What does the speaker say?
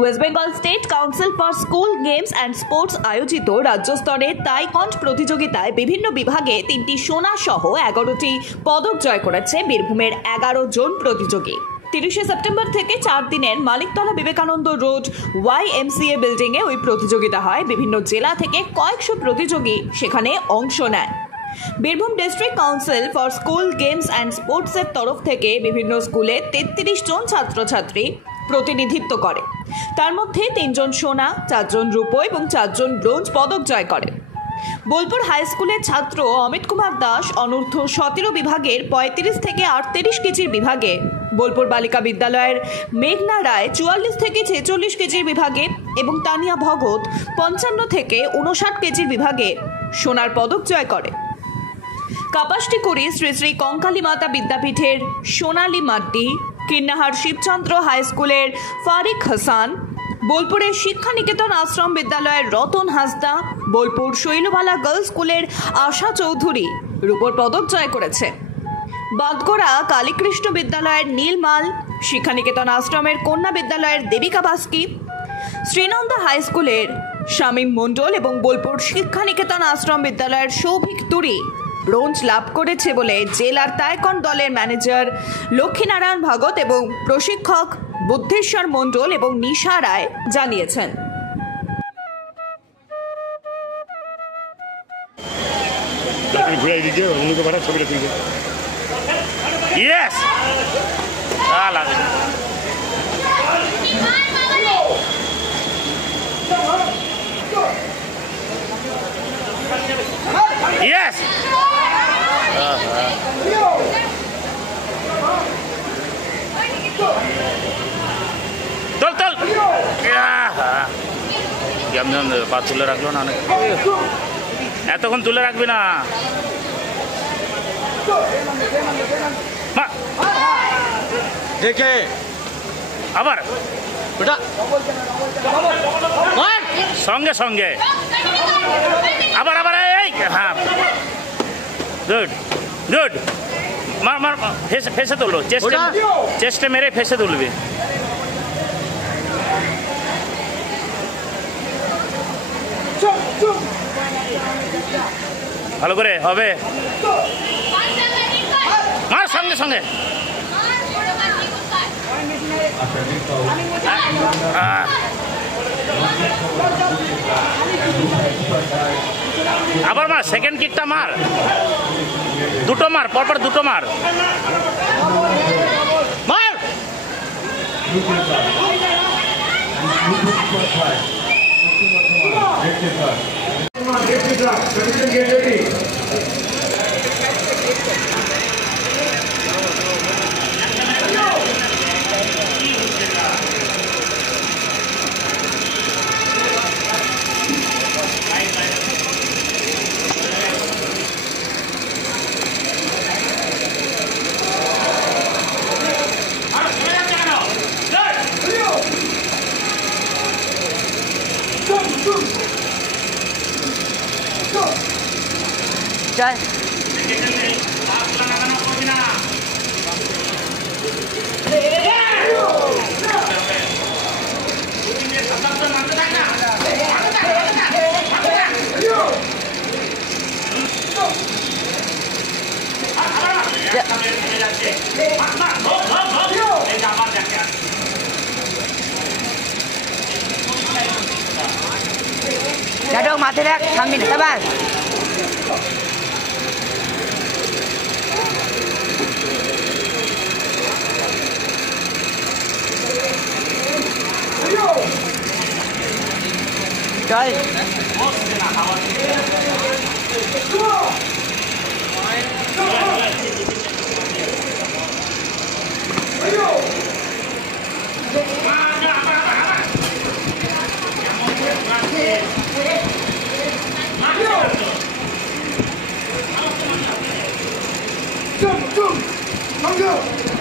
West Bengal state council for school games and sports আয়োজিত রাজ্য স্তরের তাইকন্ড প্রতিযোগিতায় বিভিন্ন বিভাগে 3টি সোনা সহ 11টি পদক জয় করেছে বীরভূমের 11 জন প্রতিযোগী। 30 সেপ্টেম্বর থেকে 4 দিনের মালিকতলা বিবেকানন্দ রোড YMCA বিল্ডিংয়ে ওই প্রতিযোগিতা হয়। বিভিন্ন জেলা থেকে কয়েকশো প্রতিযোগী সেখানে অংশ নেয়। Birbhum district council for school games and স্পোর্টসের তরফ থেকে বিভিন্ন স্কুলে 33 জন ছাত্রছাত্রী প্রতিনিধিত্ব করে। তার মধ্যে 3 জন সোনা, 4 জন রূপো এবং 4 জন ব্রোঞ্জ পদক জয় করে। বোলপুর হাই স্কুলের ছাত্র অমিত কুমার দাস অনূর্ধ্ব 17 বিভাগের 35 থেকে 38 কেজির বিভাগে, বোলপুর বালিকা বিদ্যালয়ের মেঘনা রায় 44 থেকে 46 কেজির বিভাগে এবং তানিয়া ভগত 55 থেকে 59 কেজির বিভাগে সোনার পদক জয় করে। কাপাসটিকুড়ি শ্রী শ্রী কঙ্কালী মাতা বিদ্যাপীঠের সোনালী মাড্ডি, কিন্নাহার শিবচন্দ্র হাই স্কুলের ফারিক হাসান, বোলপুরের শিক্ষা নিকেতন আশ্রম বিদ্যালয়ের রতন হাসদা, বোলপুর শৈলবালা গার্লস স্কুলের আশা চৌধুরী রূপোর পদক জয় করেছে। বাদগোড়া কালীকৃষ্ণ বিদ্যালয়ের নীলমাল, শিক্ষা নিকেতন আশ্রমের কন্যা বিদ্যালয়ের দেবিকা বাস্কি, শ্রীনন্দা হাই স্কুলের শামীম মণ্ডল এবং বোলপুর শিক্ষা নিকেতন আশ্রম বিদ্যালয়ের সৌভিক তুরি ব্রোঞ্জ লাভ করেছে বলে জেলার তাইকন্ড দলের ম্যানেজার লক্ষ্মীনারায়ণ ভগত এবং প্রশিক্ষক বুদ্ধেশ্বর মণ্ডল এবং নিশা রায় জানিয়েছেন। Yes. চল কেমন পা তুলে রাখলো না, অনেক এতক্ষণ তুলে রাখবি না। দেখে আবার সঙ্গে সঙ্গে আবার আবার এই হ্যাঁ, গুড গুড, মার মার, ফেসে তুললো, চেস্টে মেরে ফেসে তুলবি। ভালো করে হবে, মার সঙ্গে সঙ্গে। আবার মার, সেকেন্ড কিকটা মার, দুটো মার, পরপর দুটো মার, মার। চল নাটক মাথায় রাখ, থামবি না সবার। চল Jump!